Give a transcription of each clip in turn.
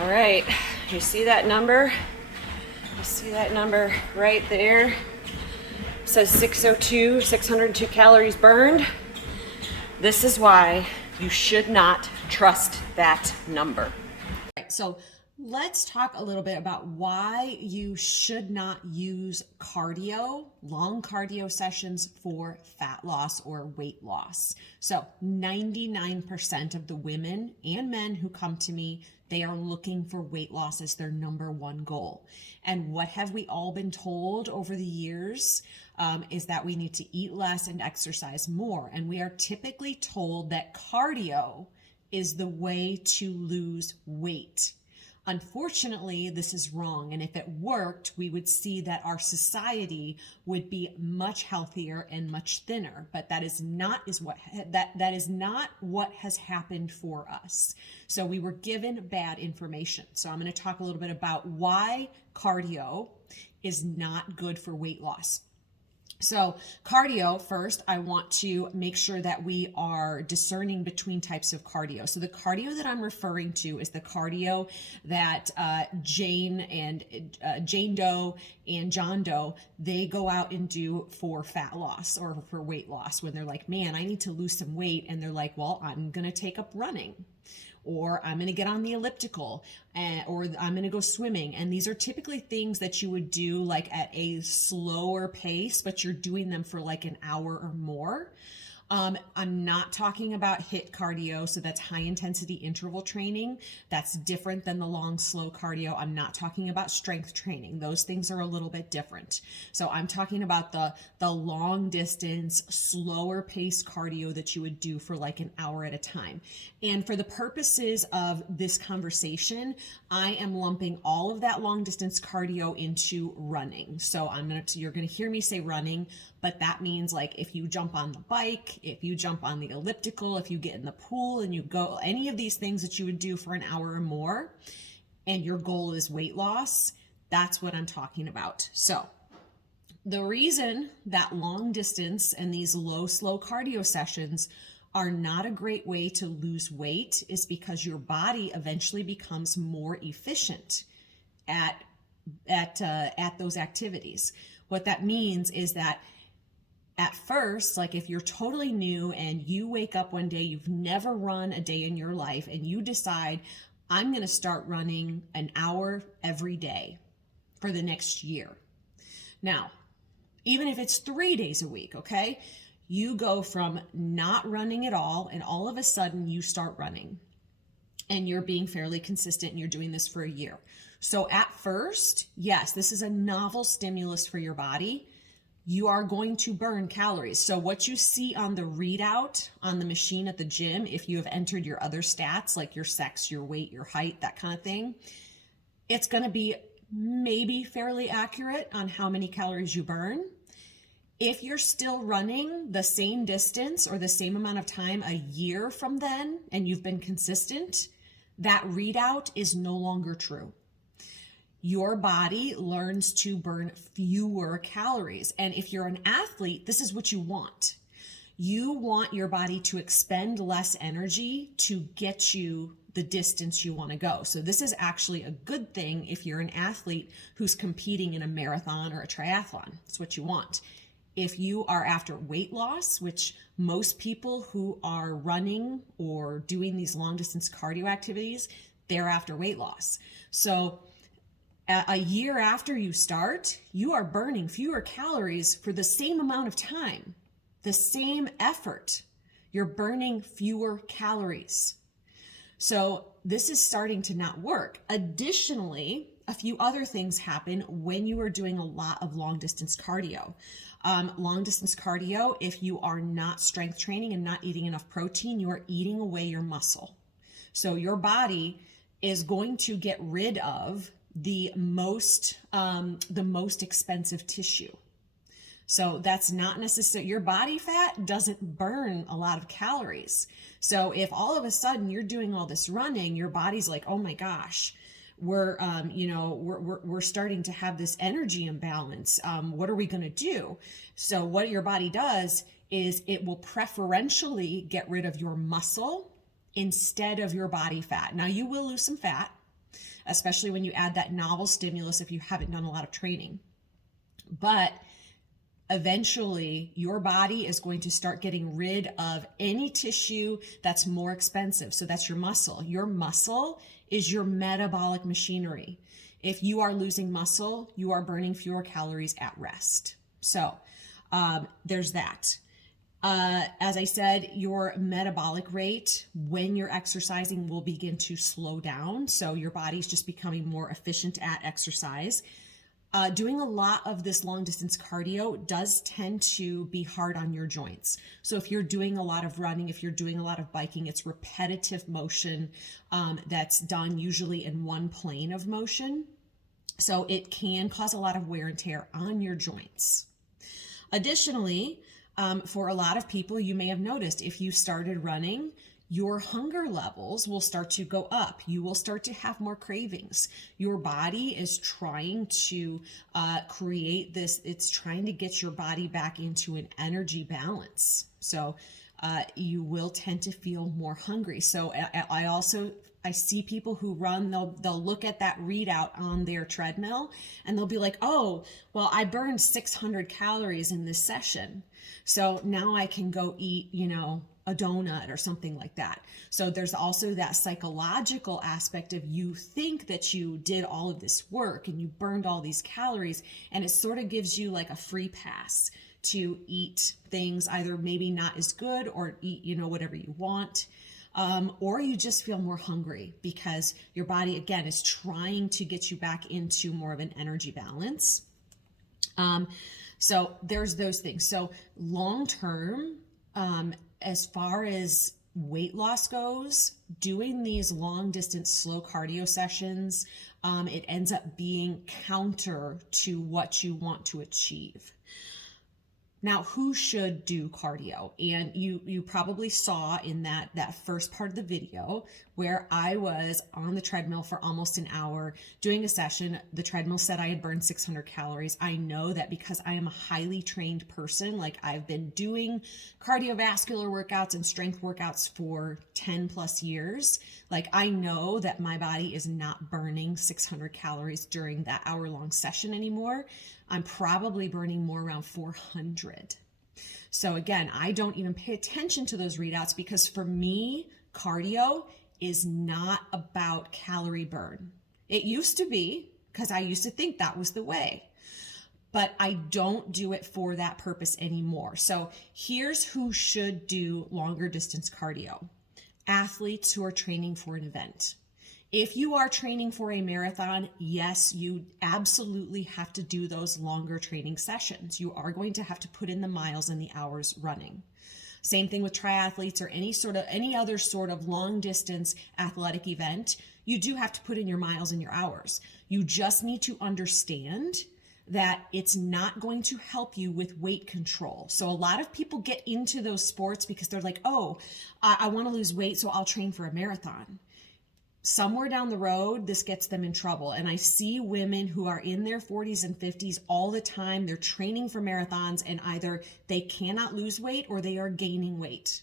All right, you see that number? You see that number right there? It says 602, 602 calories burned. This is why you should not trust that number. Right, so let's talk a little bit about why you should not use cardio, long cardio sessions for fat loss or weight loss. So 99% of the women and men who come to me, they are looking for weight loss as their number one goal. And what have we all been told over the years is that we need to eat less and exercise more. And we are typically told that cardio is the way to lose weight. Unfortunately, this is wrong. And if it worked, we would see that our society would be much healthier and much thinner. But that is not what has happened for us. So we were given bad information. So I'm going to talk a little bit about why cardio is not good for weight loss. So cardio, first, I want to make sure that we are discerning between types of cardio. So the cardio that I'm referring to is the cardio that Jane Doe and John Doe, they go out and do for fat loss or for weight loss when they're like, man, I need to lose some weight. And they're like, well, I'm going to take up running, or I'm going to get on the elliptical, or I'm going to go swimming. And these are typically things that you would do like at a slower pace, but you're doing them for like an hour or more. I'm not talking about HIIT cardio, so that's high intensity interval training. That's different than the long, slow cardio. I'm not talking about strength training. Those things are a little bit different. So I'm talking about the long distance, slower pace cardio that you would do for like an hour at a time. And for the purposes of this conversation, I am lumping all of that long distance cardio into running. So you're going to hear me say running, but that means like if you jump on the bike, if you jump on the elliptical, if you get in the pool and you go, any of these things that you would do for an hour or more, and your goal is weight loss, that's what I'm talking about. So the reason that long distance and these low, slow cardio sessions are not a great way to lose weight is because your body eventually becomes more efficient at those activities. What that means is that at first, like if you're totally new and you wake up one day, you've never run a day in your life, and you decide, I'm going to start running an hour every day for the next year. Now, even if it's 3 days a week, okay, you go from not running at all, and all of a sudden you start running, and you're being fairly consistent, and you're doing this for a year. So at first, yes, this is a novel stimulus for your body. You are going to burn calories. So what you see on the readout on the machine at the gym, if you have entered your other stats, like your sex, your weight, your height, that kind of thing, it's going to be maybe fairly accurate on how many calories you burn. If you're still running the same distance or the same amount of time a year from then, and you've been consistent, that readout is no longer true. Your body learns to burn fewer calories. And if you're an athlete, this is what you want. You want your body to expend less energy to get you the distance you want to go. So this is actually a good thing if you're an athlete who's competing in a marathon or a triathlon. It's what you want. If you are after weight loss, which most people who are running or doing these long distance cardio activities, they're after weight loss. So a year after you start, you are burning fewer calories for the same amount of time, the same effort. You're burning fewer calories. So this is starting to not work. Additionally, a few other things happen when you are doing a lot of long distance cardio. Long distance cardio, if you are not strength training and not eating enough protein, you are eating away your muscle. So your body is going to get rid of the most expensive tissue. So that's not necessarily, your body fat doesn't burn a lot of calories. So if all of a sudden you're doing all this running, your body's like, oh my gosh, we're starting to have this energy imbalance. What are we going to do? So what your body does is it will preferentially get rid of your muscle instead of your body fat. Now you will lose some fat, especially when you add that novel stimulus if you haven't done a lot of training. But eventually your body is going to start getting rid of any tissue that's more expensive. So that's your muscle. Your muscle is your metabolic machinery. If you are losing muscle, you are burning fewer calories at rest. So there's that. As I said, your metabolic rate when you're exercising will begin to slow down. So your body's just becoming more efficient at exercise. Doing a lot of this long distance cardio does tend to be hard on your joints. So if you're doing a lot of running, if you're doing a lot of biking, it's repetitive motion that's done usually in one plane of motion. So it can cause a lot of wear and tear on your joints. Additionally, for a lot of people, you may have noticed if you started running, your hunger levels will start to go up. You will start to have more cravings. Your body is trying to create this, it's trying to get your body back into an energy balance. So you will tend to feel more hungry. So I see people who run, they'll look at that readout on their treadmill and they'll be like, oh, well, I burned 600 calories in this session. So now I can go eat, a donut or something like that. So there's also that psychological aspect of you think that you did all of this work and you burned all these calories, and it sort of gives you like a free pass to eat things either maybe not as good or eat, whatever you want. Or you just feel more hungry because your body, again, is trying to get you back into more of an energy balance. So there's those things. So long term, as far as weight loss goes, doing these long distance slow cardio sessions, it ends up being counter to what you want to achieve. Now, who should do cardio? And you probably saw in that first part of the video where I was on the treadmill for almost an hour doing a session. The treadmill said I had burned 600 calories. I know that because I am a highly trained person. Like, I've been doing cardiovascular workouts and strength workouts for 10 plus years. Like, I know that my body is not burning 600 calories during that hour-long session anymore. I'm probably burning more around 400. So again, I don't even pay attention to those readouts because for me, cardio is not about calorie burn. It used to be because I used to think that was the way, but I don't do it for that purpose anymore. So here's who should do longer distance cardio. Athletes who are training for an event. If you are training for a marathon, yes, you absolutely have to do those longer training sessions. You are going to have to put in the miles and the hours running. Same thing with triathletes or any other sort of long distance athletic event. You do have to put in your miles and your hours. You just need to understand that it's not going to help you with weight control. So a lot of people get into those sports because they're like, oh, I want to lose weight, so I'll train for a marathon. Somewhere down the road, this gets them in trouble. And I see women who are in their 40s and 50s all the time. They're training for marathons and either they cannot lose weight or they are gaining weight.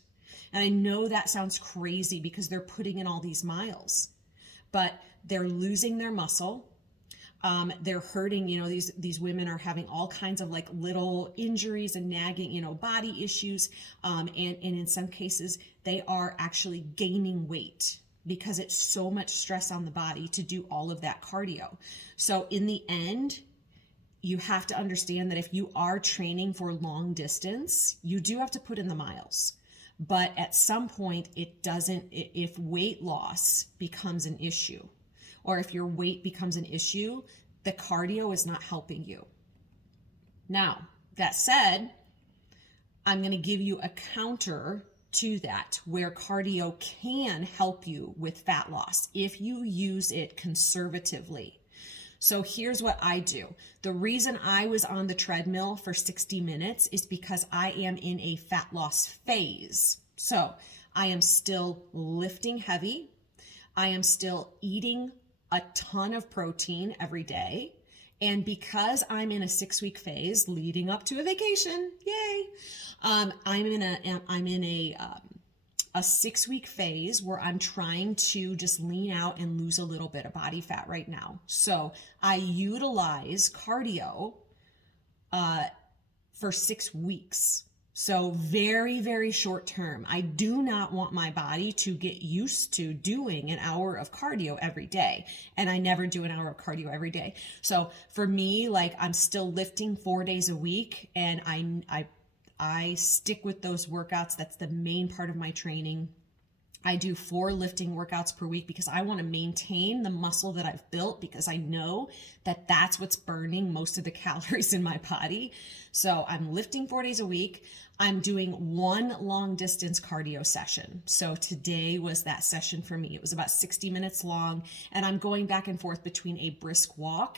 And I know that sounds crazy because they're putting in all these miles, but they're losing their muscle. They're hurting, these women are having all kinds of like little injuries and nagging, body issues. And in some cases, they are actually gaining weight because it's so much stress on the body to do all of that cardio. So in the end, you have to understand that if you are training for long distance, you do have to put in the miles. But at some point, if weight loss becomes an issue, or if your weight becomes an issue, the cardio is not helping you. Now, that said, I'm going to give you a counter to that where cardio can help you with fat loss if you use it conservatively. So here's what I do. The reason I was on the treadmill for 60 minutes is because I am in a fat loss phase. So I am still lifting heavy. I am still eating a ton of protein every day. And because I'm in a 6-week phase leading up to a vacation, yay, I'm in a a 6-week phase where I'm trying to just lean out and lose a little bit of body fat right now. So I utilize cardio for 6 weeks. So very, very short term. I do not want my body to get used to doing an hour of cardio every day. And I never do an hour of cardio every day. So for me, like, I'm still lifting 4 days a week, and I stick with those workouts. That's the main part of my training. I do 4 lifting workouts per week because I want to maintain the muscle that I've built, because I know that that's what's burning most of the calories in my body. So I'm lifting 4 days a week. I'm doing 1 long distance cardio session. So today was that session for me. It was about 60 minutes long, and I'm going back and forth between a brisk walk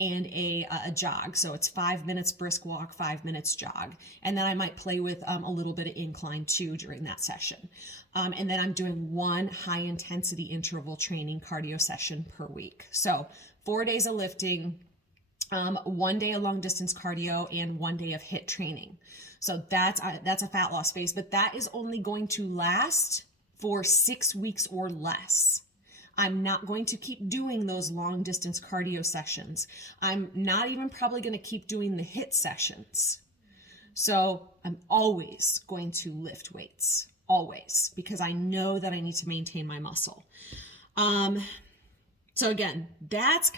and a jog. So it's 5 minutes brisk walk, 5 minutes jog. And then I might play with a little bit of incline too during that session. And then I'm doing 1 high intensity interval training cardio session per week. So 4 days of lifting, 1 day of long distance cardio, and 1 day of HIIT training. So that's a fat loss phase, but that is only going to last for 6 weeks or less. I'm not going to keep doing those long distance cardio sessions. I'm not even probably going to keep doing the HIIT sessions. So I'm always going to lift weights, always, because I know that I need to maintain my muscle. So again, that's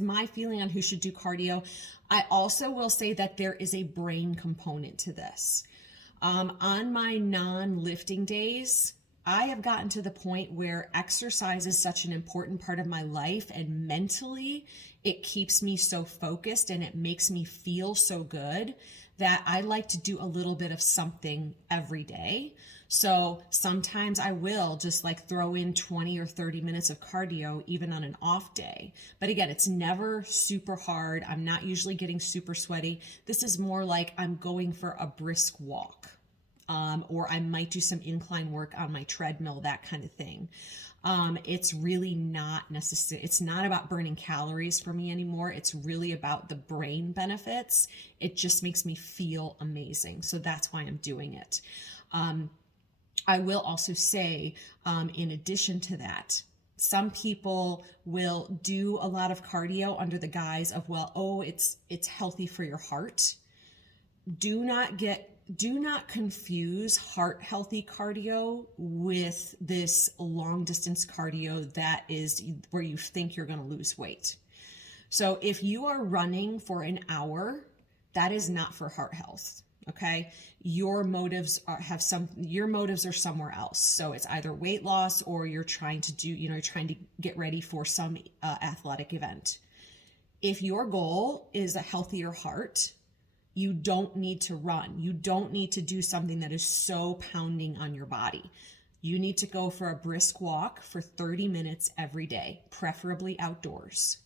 my feeling on who should do cardio. I also will say that there is a brain component to this. On my non-lifting days, I have gotten to the point where exercise is such an important part of my life, and mentally it keeps me so focused and it makes me feel so good that I like to do a little bit of something every day. So sometimes I will just like throw in 20 or 30 minutes of cardio even on an off day. But again, it's never super hard. I'm not usually getting super sweaty. This is more like I'm going for a brisk walk. Or I might do some incline work on my treadmill, that kind of thing. It's really not necessary. It's not about burning calories for me anymore. It's really about the brain benefits. It just makes me feel amazing. So that's why I'm doing it. I will also say, in addition to that, some people will do a lot of cardio under the guise of, well, oh, it's healthy for your heart. Do not confuse heart healthy cardio with this long distance cardio that is where you think you're going to lose weight. So if you are running for an hour, that is not for heart health. Okay. Your motives are somewhere else. So it's either weight loss, or you're trying to get ready for some athletic event. If your goal is a healthier heart, you don't need to run. You don't need to do something that is so pounding on your body. You need to go for a brisk walk for 30 minutes every day, preferably outdoors.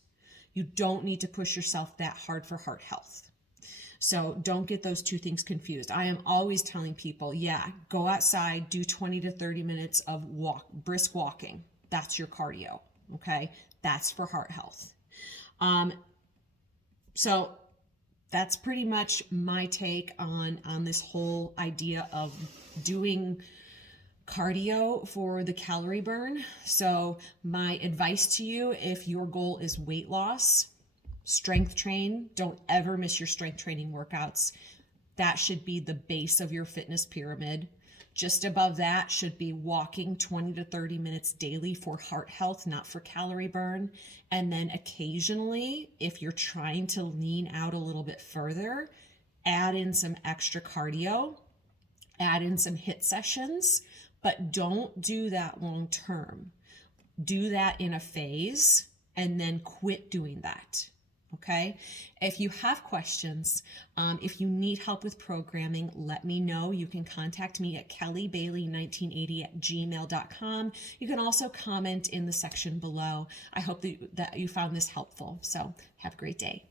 You don't need to push yourself that hard for heart health. So don't get those two things confused. I am always telling people, go outside, do 20 to 30 minutes of brisk walking. That's your cardio, okay? That's for heart health. So that's pretty much my take on this whole idea of doing cardio for the calorie burn. So my advice to you, if your goal is weight loss, strength train. Don't ever miss your strength training workouts. That should be the base of your fitness pyramid. Just above that should be walking 20 to 30 minutes daily for heart health, not for calorie burn. And then occasionally, if you're trying to lean out a little bit further, add in some extra cardio, add in some HIIT sessions, but don't do that long term. Do that in a phase and then quit doing that. Okay. If you have questions, if you need help with programming, let me know. You can contact me at kellybailey1980@gmail.com. You can also comment in the section below. I hope that you found this helpful. So have a great day.